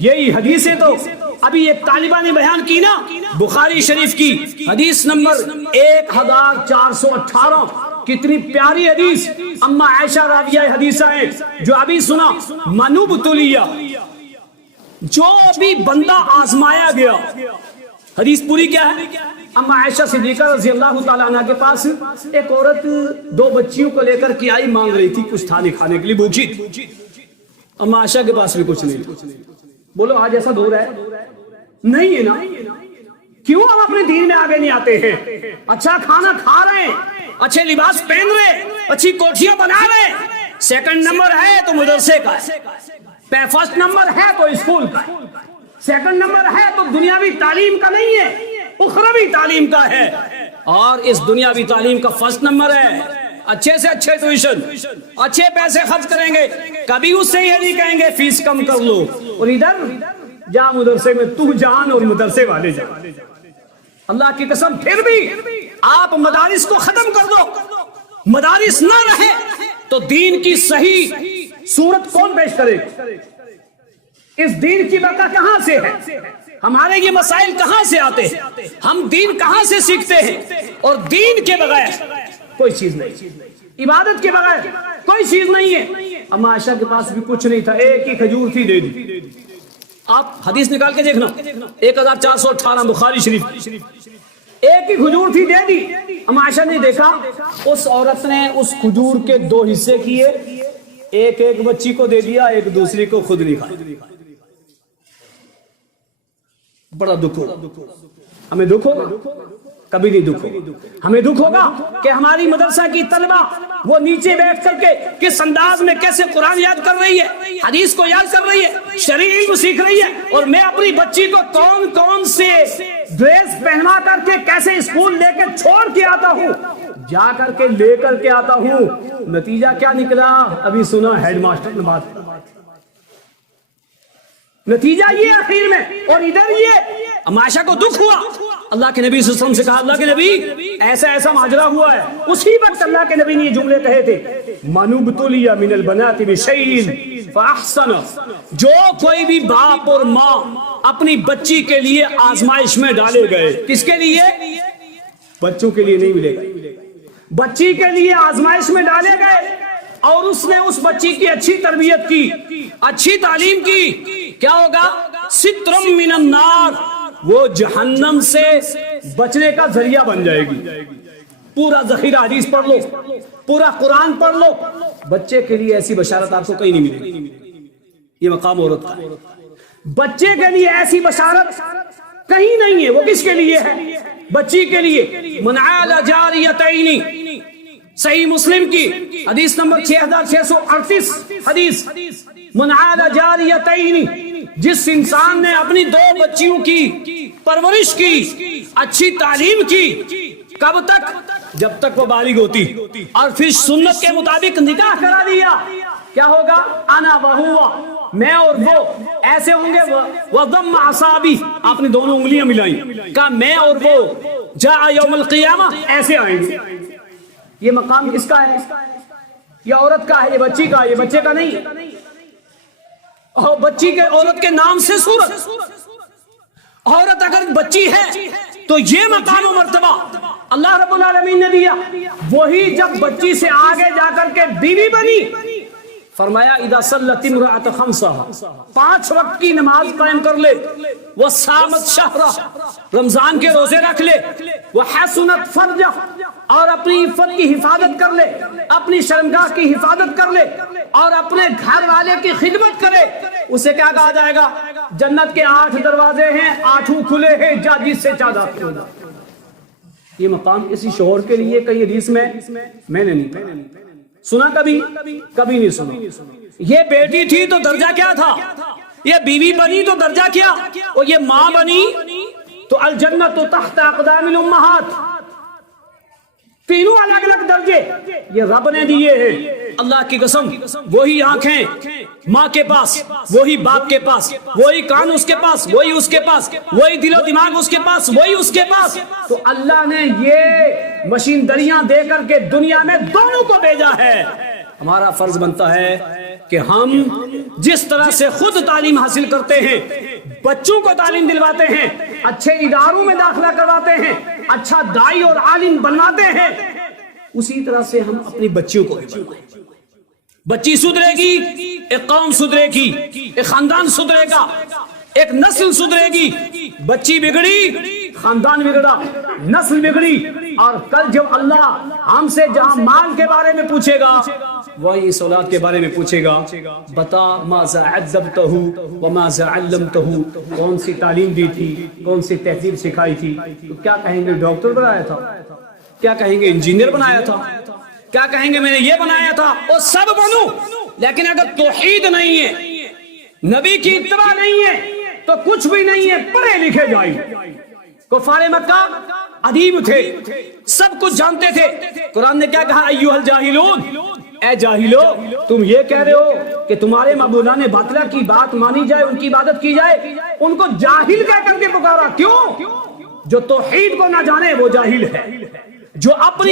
یہی حدیثیں تو ابھی ایک طالبہ نے بیان کی نا، بخاری شریف کی حدیث نمبر 1418، کتنی پیاری حدیث، اما عائشہ راویہ حدیثہ ہے جو ابھی سنا، منبتلیہ، جو بھی بندہ آزمایا گیا۔ حدیث پوری کیا ہے؟ اما عائشہ صدیقہ رضی اللہ تعالیٰ عنہ کے پاس ایک عورت 2 بچیوں کو لے کر کے آئی، مانگ رہی تھی کچھ تھا نہیں کھانے کے لیے، بھوکی تھی۔ اما عائشہ کے پاس بھی کچھ نہیں۔ بولو آج ایسا دور ہے؟ نہیں ہے نا؟ کیوں ہم اپنے دین میں آگے نہیں آتے ہیں؟ اچھا کھانا کھا رہے ہیں، اچھے لباس پہن رہے، اچھی کوٹھیاں بنا رہے، سیکنڈ نمبر ہے تو مدرسے کا ہے، فرسٹ نمبر ہے تو اسکول کا ہے، سیکنڈ نمبر ہے تو دنیاوی تعلیم کا نہیں ہے، اخروی تعلیم کا ہے، اور اس دنیاوی تعلیم کا فرسٹ نمبر ہے اچھے سے اچھے ٹیوشن، اچھے پیسے خرچ کریں گے، کبھی اس سے یہ نہیں کہیں گے فیس کم کر لو، اور ادھر جا مدرسے میں تو جان اور مدرسے والے جان۔ اللہ کی قسم پھر بھی آپ مدارس کو ختم کر دو، مدارس نہ رہے تو دین کی صحیح صورت کون پیش کرے؟ اس دین کی بقا کہاں سے ہے؟ ہمارے یہ مسائل کہاں سے آتے ہیں؟ ہم دین کہاں سے سیکھتے ہیں؟ اور دین کے بغیر کوئی چیز نہیں، عبادت کے بغیر کوئی چیز نہیں ہے۔ اما عائشہ کے پاس بھی کچھ نہیں تھا، ایک ہی کھجور تھی، دے دی۔ آپ حدیث نکال کے دیکھنا 1418 بخاری شریف، ایک ہی کھجور تھی، دے دی۔ اما عائشہ نے دیکھا اس عورت نے اس کھجور کے 2 حصے کیے، ایک بچی کو دے دیا، ایک دوسری کو خود نہیں کھایا۔ بڑا دکھ ہوگا، ہمیں دکھ ہوگا؟ کبھی نہیں دکھ ہوگا۔ ہمیں دکھ ہوگا کہ ہماری مدرسہ کی طلبہ وہ نیچے بیٹھ کر کے کس انداز میں کیسے قرآن یاد کر رہی ہے، حدیث کو یاد کر رہی ہے، شرعی علم سیکھ رہی ہے، اور میں اپنی بچی کو کون سے ڈریس پہنوا کر کے کیسے اسکول لے کے چھوڑ کے آتا ہوں، جا کر کے لے کر کے آتا ہوں، نتیجہ کیا نکلا؟ ابھی سنا ہیڈ ماسٹر نے بات، نتیجہ یہ آخر میں، اور ادھر یہ اما عائشہ کو دکھ ہوا۔ اللہ کے نبی صلی اللہ علیہ وسلم سے کہا، اللہ کے نبی ایسا ماجرا ہوا ہے۔ اسی وقت اللہ کے نبی نے یہ جملے کہے تھے، منبتلیہ من البنات بشیء فاحسن، جو کوئی بھی باپ اور ماں اپنی بچی کے لیے آزمائش میں ڈالے گئے، کس کے لیے؟ بچوں کے لیے نہیں ملے گا، بچی کے لیے آزمائش میں ڈالے گئے، اور اس نے اس بچی کی اچھی تربیت کی، اچھی تعلیم کی، کیا ہوگا؟ سترم من النار، وہ جہنم سے بچنے کا ذریعہ بن جائے گی۔ پورا ذخیرہ حدیث پڑھ لو، پورا قرآن پڑھ لو، بچے کے لیے ایسی بشارت آپ کو کہیں نہیں ملے گی۔ یہ مقام عورت کا ہے، بچے کے لیے ایسی بشارت کہیں نہیں ہے۔ وہ کس کے لیے ہے؟ بچی کے لیے۔ من عال جاریتین، صحیح مسلم کی حدیث نمبر 6638 حدیث، من عال جاریتین، جس انسان نے اپنی 2 بچیوں کی پرورش کی، اچھی تعلیم کی، کب تک؟ جب تک وہ بالغ ہوتی، اور پھر سنت کے مطابق نکاح کرا دیا، کیا ہوگا؟ انا وہو، میں اور وہ ایسے ہوں گے، وضم اعصابی، آپ نے دونوں انگلیاں ملائیں، کہا میں اور وہ جاء یوم القیامہ، ایسے آئیں گے۔ یہ مقام کس کا ہے؟ یہ عورت کا ہے، یہ بچی کا ہے، یہ بچے کا نہیں ہے۔ اور بچی کے، عورت کے نام سے صورت، عورت اگر بچی ہے تو یہ مقام و مرتبہ اللہ رب العالمین نے دیا۔ وہی جب بچی سے آگے جا کر کے بیوی بنی، فرمایا اذا صلت امرأۃ خمسها، 5 وقت کی نماز قائم کر لے، وصامت شہرہ، رمضان کے روزے رکھ لے، وحسنت فرجہ، اور اپنی عفت کی حفاظت کر لے، اپنی شرمگاہ کی حفاظت کر لے، اور اپنے گھر والے کی خدمت کرے، اسے کیا کہا جائے گا؟ جنت کے 8 دروازے ہیں، 8 کھلے ہیں، جا جس سے چاہ داخل ہو جا۔ یہ مقام کسی شوہر کے لیے کئی حدیث میں نے نہیں پڑھا، سنا کبھی نہیں سنا۔ یہ بیٹی تھی تو درجہ کیا تھا؟ یہ بیوی بنی تو درجہ کیا؟ اور یہ ماں بنی تو الجنت تحت اقدام الامہات، تینوں الگ الگ درجے یہ رب نے دیے ہیں۔ اللہ کی قسم، وہی آنکھیں ماں کے پاس، وہی باپ کے پاس، وہی کان اس کے پاس، وہی اس کے پاس، وہی دل و دماغ اس کے پاس، وہی اس کے پاس۔ تو اللہ نے یہ مشینریاں دے کر کے دنیا میں دونوں کو بھیجا ہے۔ ہمارا فرض بنتا ہے کہ ہم جس طرح سے خود تعلیم حاصل کرتے ہیں، بچوں کو تعلیم دلواتے ہیں، اچھے اداروں میں داخلہ کرواتے ہیں، اچھا داعی اور عالم بنواتے ہیں، اسی طرح سے ہم اپنی بچیوں کو بھی بنوائیں۔ بچی سدھرے گی، ایک قوم سدھرے گی، ایک خاندان سدھرے گا، ایک نسل سدھرے گی۔ بچی بگڑی، خاندان بگڑا، نسل بگڑی، اور کل جب اللہ ہم سے جہاں مال کے بارے میں پوچھے گا، وہی اس اولاد کے بارے میں پوچھے گا، بتا ماذا عذبتہ وماذا علمتہ، کون سی تعلیم دی تھی، کون سی تہذیب سکھائی تھی؟ تو کیا کہیں گے ڈاکٹر بنایا تھا، کیا کہیں گے انجینئر بنایا تھا، کیا کہیں گے میں نے یہ بنایا تھا؟ وہ سب بنو، لیکن اگر توحید نہیں ہے، نبی کی اتباع نہیں ہے، تو کچھ بھی نہیں ہے، پڑھے لکھے جائیں۔ کفار مکہ ادیب تھے، سب کچھ جانتے تھے۔ قرآن نے کیا کہا؟ ایھا الجاہلون، اے جاہلو، تم یہ کہہ رہے ہو کہ تمہارے معبودان باطلہ کی بات مانی جائے، ان کی عبادت کی جائے، ان کو جاہل کہہ کر کے پکارا۔ کیوں؟ جو توحید کو نہ جانے وہ جاہل ہے، جو اپنی